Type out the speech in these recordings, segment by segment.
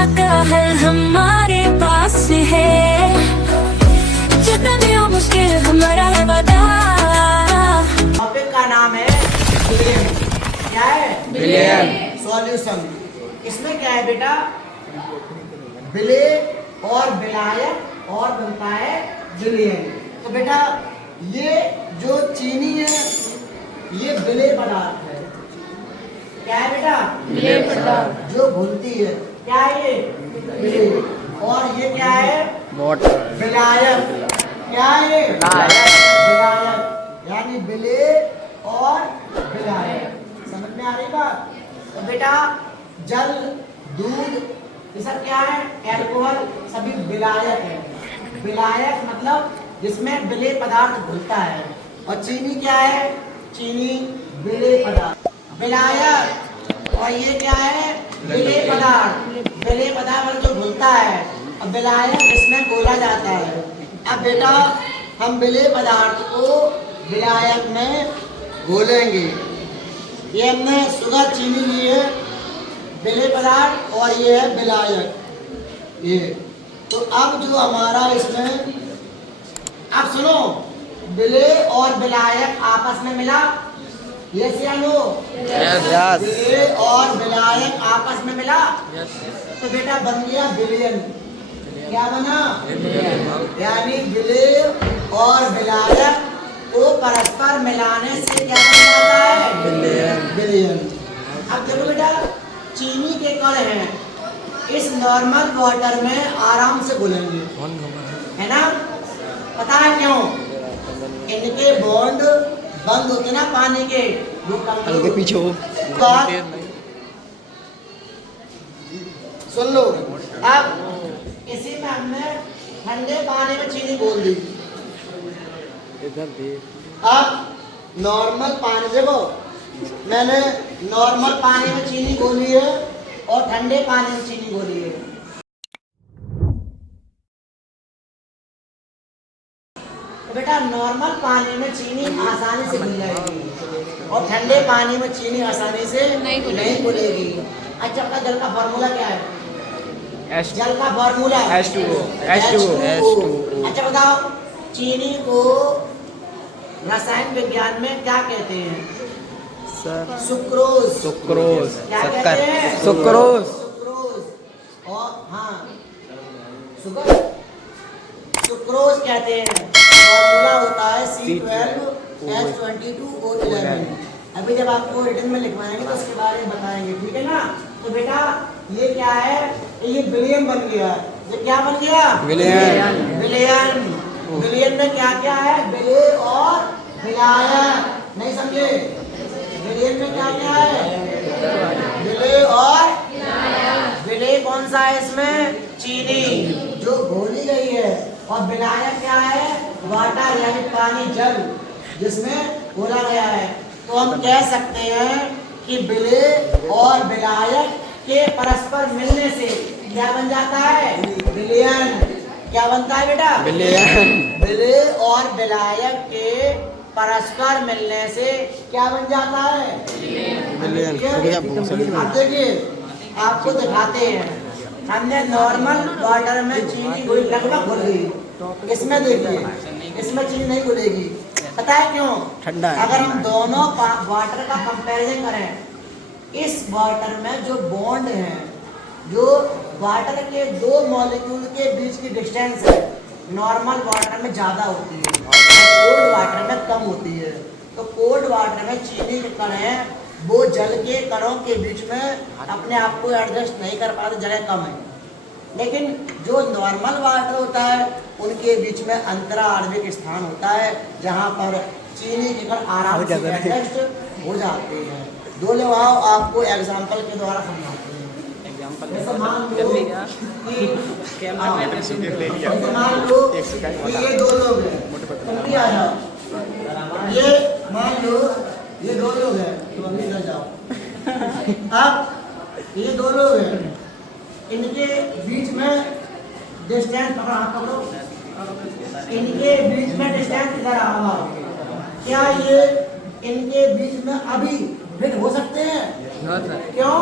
समस्या का हल हमारे पास है, जितना भी हो मुश्किल हमारा है वादा। टॉपिक का नाम है बिलियन। क्या है? बिलियन। सॉल्यूशन। इसमें क्या है बेटा? बिले और विलायक और बनता है बिलियन। तो बेटा ये जो चीनी है ये विलेय पदार्थ है। क्या है बेटा? विलेय पदार्थ। जो घुलती है। क्या है ये? विलेय। और ये क्या है? वाटर। विलायक। क्या है ये? विलायक। यानी विलेय और विलायक। समझ में आ रही बात? तो बेटा जल, दूध, ये सब क्या है? एल्कोहल, सभी विलायक है। विलायक मतलब जिसमें विलेय पदार्थ घुलता है। और चीनी क्या है? चीनी विलेय पदार्थ। विलायक और ये क्या है? विलेय पदार्थ। विलेय पदार्थ जो घुलता है और विलायक इसमें घोला जाता है। अब बेटा हम विलेय पदार्थ को विलायक में घोलेंगे। ये हमने शुगर चीनी ली है, विलेय पदार्थ, और ये है विलायक। ये तो अब जो हमारा इसमें, अब सुनो, विलेय और विलायक आपस में मिला। यस या नो? यस। विलेय और विलायक आपस में मिला तो बेटा बन गया बिलियन। क्या बना? यानी विलेय और विलायक को परस्पर मिलाने से क्या बन जाता है? बिलियन। बिलियन। अब देखो बेटा चीनी के कण हैं, इस नॉर्मल वाटर में आराम से घुलेंगे, है ना? पता है क्यों? इनके बॉन्ड बंद होते ना पानी के, वो कमजोर के पीछे हो। सुन लो। अब इसी में हमने ठंडे पानी में चीनी घोल दी। अब नॉर्मल पानी, देखो मैंने नॉर्मल पानी में चीनी घोली है और ठंडे पानी में चीनी घोली है। तो बेटा नॉर्मल पानी में चीनी आसानी से घुल जाएगी और ठंडे पानी में चीनी आसानी से नहीं घुलेगी। अच्छा आपका जल का फॉर्मूला क्या है? जल का फॉर्मूला H2O। अच्छा बताओ चीनी को रसायन विज्ञान में क्या कहते हैं? सुक्रोज। सुक्रोज। क्या कहते हैं? सुक्रोज। सुक्रोज। और हाँ सुगर, सुक्रोज कहते हैं। फॉर्मूला होता है C12H22O11। अभी जब आपको रिटन में लिखवाएंगे तो उसके बारे में बताएंगे, ठीक है ना? तो बेटा ये क्या है? ये विलियन बन गया। ये क्या बन गया? विलियन। विलियन। विलियन में क्या क्या है? विलेय और विलायक। नहीं समझे? विलियन में क्या क्या है? विलेय और विलेय कौन सा है इसमें? चीनी जो घोली गई है। और विलायक क्या है? वाटर यानी पानी, जल जिसमें घोला गया है। तो हम कह सकते हैं कि विलेय और विलायक के परस्पर मिलने से क्या बन जाता है? विलियन। क्या बनता है बेटा? विलियन। विलेय और विलायक के परस्पर मिलने से क्या बन जाता है? विलियन। अब देखिए आपको दिखाते हैं। हमने नॉर्मल वाटर में चीनी घुली, लगभग घुल गई। इसमें देखिए इसमें चीनी नहीं घुलेगी। पता है क्यों? ठंडा है। अगर हम दोनों वाटर का कंपैरिजन करें, इस वाटर में जो बॉन्ड है, जो वाटर के दो मॉलिक्यूल के बीच की डिस्टेंस है, नॉर्मल वाटर में ज़्यादा होती है और कोल्ड वाटर में कम होती है। तो कोल्ड वाटर में चीनी के कण हैं, वो जल के कणों के बीच में अपने आप को एडजस्ट नहीं कर पाते, जगह कम है। लेकिन जो नॉर्मल वाटर होता है उनके बीच में अंतरा आणविक स्थान होता है, जहाँ पर चीनी के कण आराम से एडजस्ट हो जाते हैं। दो लगाओ आपको एग्जाम्पल के द्वारा समझाते हैं। जैसे मान लो कि ये दो लोग हैं, तुम भी आ जाओ। ये मान लो ये दो लोग हैं, तुम अभी इधर जाओ। अब ये दो लोग हैं, इनके बीच में डिस्टेंस पकड़ो, इनके बीच में डिस्टेंस इधर आवा। क्या ये इनके बीच में अभी फिट हो सकते हैं? क्यों?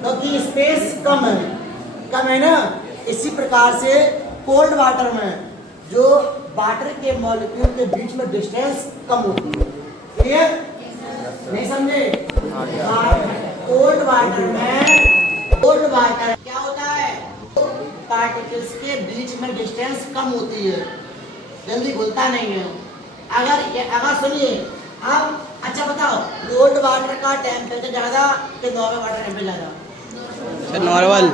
क्योंकि स्पेस कम है। कम है ना। इसी प्रकार से कोल्ड वाटर में जो वाटर के मॉलिक्यूल के बीच में डिस्टेंस कम होती है। क्लियर? नहीं समझे? कोल्ड वाटर में कोल्ड वाटर क्या होता है? पार्टिकल्स के बीच में डिस्टेंस कम होती है, जल्दी घुलता नहीं है। अगर सुनिए अब, अच्छा बताओ कोल्ड वाटर का टेम्परेचर ज्यादा कि नॉर्मल वाटर टेम्परेचर ज्यादा? नॉर्मल।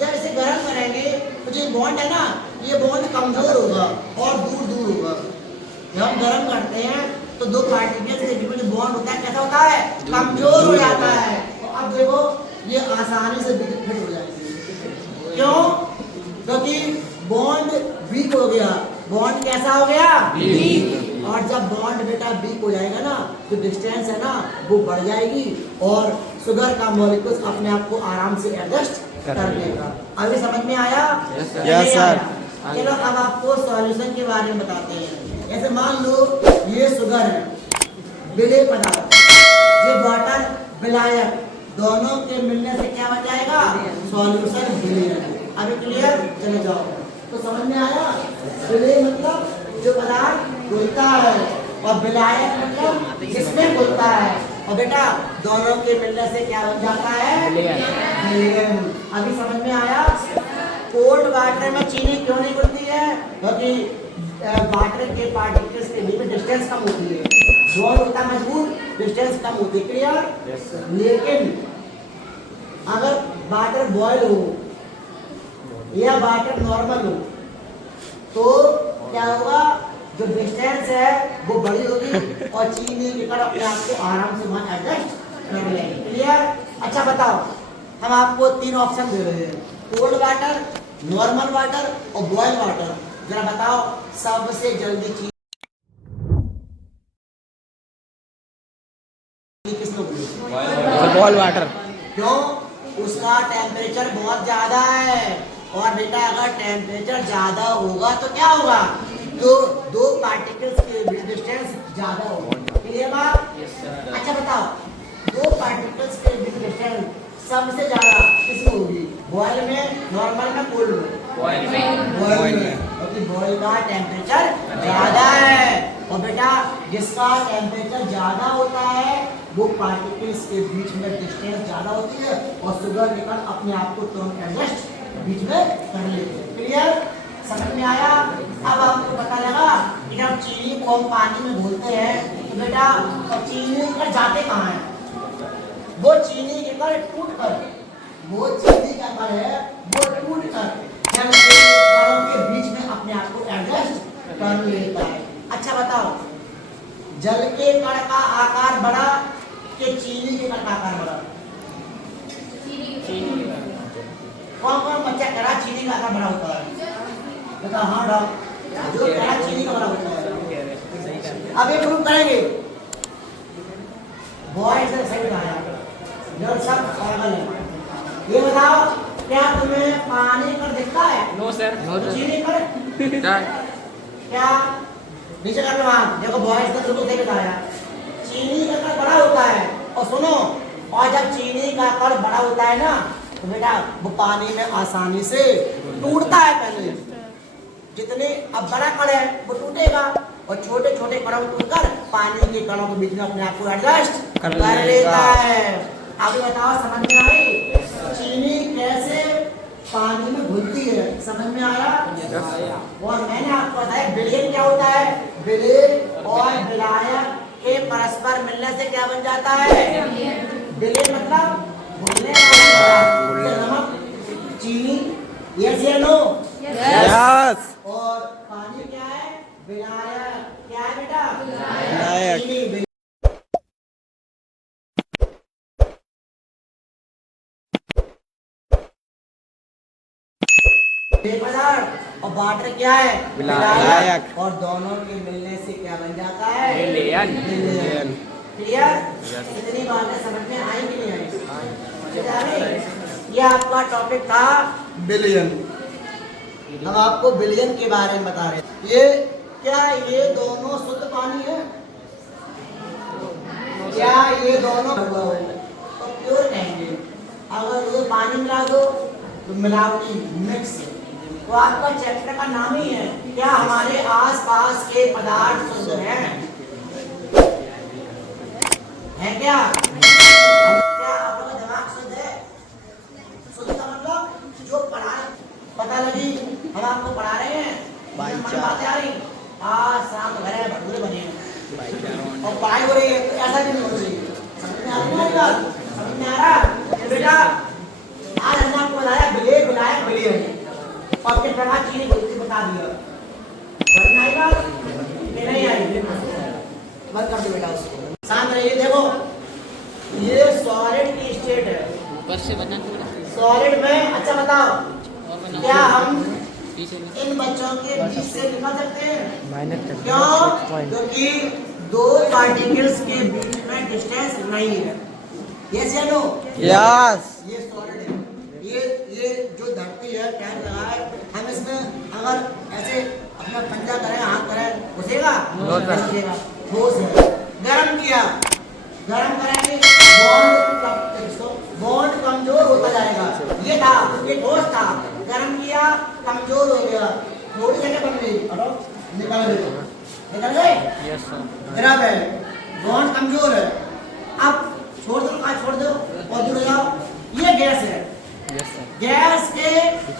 जब इसे गर्म करेंगे तो जो बॉन्ड है ना, ये बॉन्ड कमजोर होगा और दूर दूर होगा। जब हम गर्म करते हैं तो दो पार्टिकल्स के बीच में बॉन्ड होता है, कैसा होता है? कमजोर हो जाता है। अब देखो ये आसानी से फिट हो जाएगी। क्यों? क्योंकि बॉन्ड वीक हो गया। बॉन्ड कैसा हो गया? वीक। और जब बॉन्ड बेटा वीक हो जाएगा ना तो डिस्टेंस है ना वो बढ़ जाएगी और शुगर का मॉलिक्यूल्स अपने आप को आराम से एडजस्ट कर लेगा। अभी समझ में आया? Yes sir. चलो अब आपको सॉल्यूशन के बारे में बताते हैं। जैसे मान लो ये शुगर है, विलेय पदार्थ, ये वाटर विलायक, दोनों के मिलने से क्या बन जाएगा? सॉल्यूशन विलेय। अभी क्लियर? चले जाओ। तो समझ में आया? विलेय मतलब जो पदार्थ घुलता है और विलायक मतलब जिसमें घुलता है। और बेटा दोनों के मिलने से क्या बन जाता है? विलेयन। अभी समझ में आया? कोल्ड वाटर में चीनी क्यों नहीं घुलती है? क्योंकि वाटर के पार्टिकल्स के बीच में डिस्टेंस कम होती है, बॉन्ड होता है मजबूत, डिस्टेंस कम होती है। क्लियर? लेकिन अगर वाटर बॉयल हो या वाटर नॉर्मल हो तो क्या होगा? जो डिस्टेंस है वो बड़ी होगी और चीनी की कण अपने आप को आराम से वहां एडजस्ट कर लेगी। क्लियर? अच्छा बताओ, हम आपको तीन ऑप्शन दे रहे हैं, कोल्ड वाटर, नॉर्मल वाटर और बॉयल वाटर। जरा बताओ सबसे जल्दी चीनी किसको बोलते? Boil water. क्यों? उसका टेम्परेचर बहुत ज्यादा है और बेटा अगर टेम्परेचर ज्यादा होगा तो क्या होगा? तो दो पार्टिकल्स के बीच डिस्टेंस ज्यादा होगा। क्लियर बात? अच्छा बताओ दो पार्टिकल्स के बीच डिस्टेंस सबसे ज्यादा किसमें होगी? बॉयल में, नॉर्मल में, कोल्ड में? बॉयल में। क्योंकि बॉयल का टेम्परेचर ज्यादा है और बेटा जिसका टेम्परेचर ज्यादा होता है वो पार्टिकल्स के बीच में डिस्टेंस ज्यादा होती है और शुगर के कण अपने आप को तुरंत एडजस्ट बीच में कर लेते हैं। क्लियर? समझ में आया? अब आपको पता लगा कि जब चीनी को हम पानी में घोलते हैं तो बेटा चीनी के कण जाते कहाँ हैं? वो चीनी के कण टूट कर, वो चीनी का कण है वो टूट कर जल के कणों के बीच में अपने आप को एडजस्ट कर लेता है। अच्छा बताओ जल के कण का आकार बड़ा कि चीनी के कण का आकार बड़ा? कौन कौन बच्चा कह रहा चीनी का आकार बड़ा होता है? बता। हाँ डॉक्टर, जो कह रहा चीनी का बड़ा होता है। अब ये प्रूव करेंगे। बॉयज ने सही बताया, जो सब पागल है। ये बताओ क्या तुम्हें पानी का दिखता है? No sir. चीनी का क्या? नीचे कर लो हाथ। देखो बॉयज ने बिल्कुल सही बताया, चीनी का कण बड़ा होता है। और सुनो, और जब चीनी का कण बड़ा होता है ना तो बेटा वो पानी में आसानी से टूटता है। पहले जितने अब बड़ा कण है वो टूटेगा और छोटे छोटे कणों टूटकर पानी के कणों के बीच में अपने आप को एडजस्ट कर लेता है। अभी बताओ समझ में आई चीनी कैसे पानी में घुलती है? समझ में आया? और मैंने आपको बताया विलयन क्या होता है? विलेय और विलायक के परस्पर मिलने से क्या बन जाता है? विलयन मतलब घुलने वाला नमक, चीनी। यस या नो? यस। और पानी क्या है? विलायक। क्या है बेटा? विलायक। चीनी पदार्थ और वाटर क्या है? विलायक। और दोनों के मिलने से क्या बन जाता है? विलयन। क्लियर? इतनी बातें समझ में आई कि नहीं आई? ये आपका टॉपिक था विलयन। हम आपको विलयन के बारे में बता रहे हैं। ये क्या ये दोनों शुद्ध पानी है? क्या ये दोनों तो प्योर कहेंगे? अगर ये पानी मिला दो तो मिलावटी मिक्स। तो आपका चैप्टर का नाम ही है क्या हमारे आसपास के पदार्थ शुद्ध हैं? है क्या? क्या आप लोगों का दिमाग शुद्ध है? शुद्ध का मतलब जो पढ़ाए पता लगी हम आपको पढ़ा रहे हैं, भाईचारा। बातें आ रही आज शाम घर है भटूरे बने हैं और पढ़ाई हो रही है, तो ऐसा भी नहीं हो रही। समझ में आ रही है ये बात? समझ में आ रहा है? बेटा आज हमने आपको बताया बिले विलायक बिले है और किस प्रकार चीनी गुलती बता दिया। समझ में आई बात? कि नहीं आई? मत कर दो बेटा उसको, शांत रहिए। देखो ये सॉलिड की स्टेट है, ऊपर से बना सॉलिड में। अच्छा बताओ और बना क्या हम पीछे इन बच्चों के बीच से निकाल सकते हैं? माइनस कर क्यों? क्योंकि दो पार्टिकल्स के बीच में डिस्टेंस नहीं है। यस या नो? यस। ये सॉलिड है। ये जो धरती है टैग लगा है, हम इसमें अगर ऐसे अपना पंजा करें हाथ करें घुसेगा? नहीं घुसेगा। ठोस है। गर्म किया, गर्म करेंगे बॉन्ड कमजोर होता जाएगा। ये था, ये ठोस था, गर्म किया कमजोर हो गया, थोड़ी जगह बन गई, निकल गई, निकल गए। Yes sir. द्रव है, बॉन्ड कमजोर है, अब छोड़ दो, छोड़ दो और जुड़ जाओ। ये गैस है, यस सर। गैस के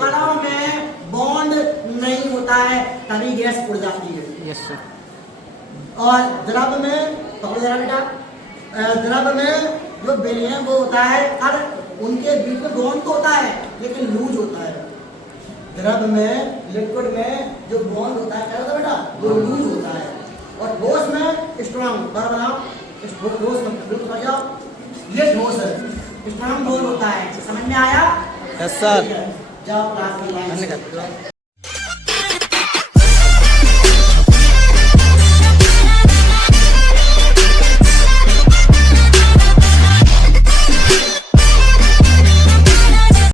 कणों में बॉन्ड नहीं होता है तभी गैस उड़ जाती है। Yes sir. और द्रव में पकड़ो जरा बेटा, द्रव में जो बेल है वो होता है, और उनके बीच में बॉन्ड तो होता है लेकिन लूज होता है। द्रव में लिक्विड में जो बॉन्ड होता है क्या होता है बेटा? वो लूज होता है। और ठोस में स्ट्रॉन्ग। बार बनाओ, इस ठोस में बिल्कुल आ जाओ, ये ठोस है, स्ट्रॉन्ग बॉन्ड होता है। समझ में आया? Yes sir. जाओ क्लास में।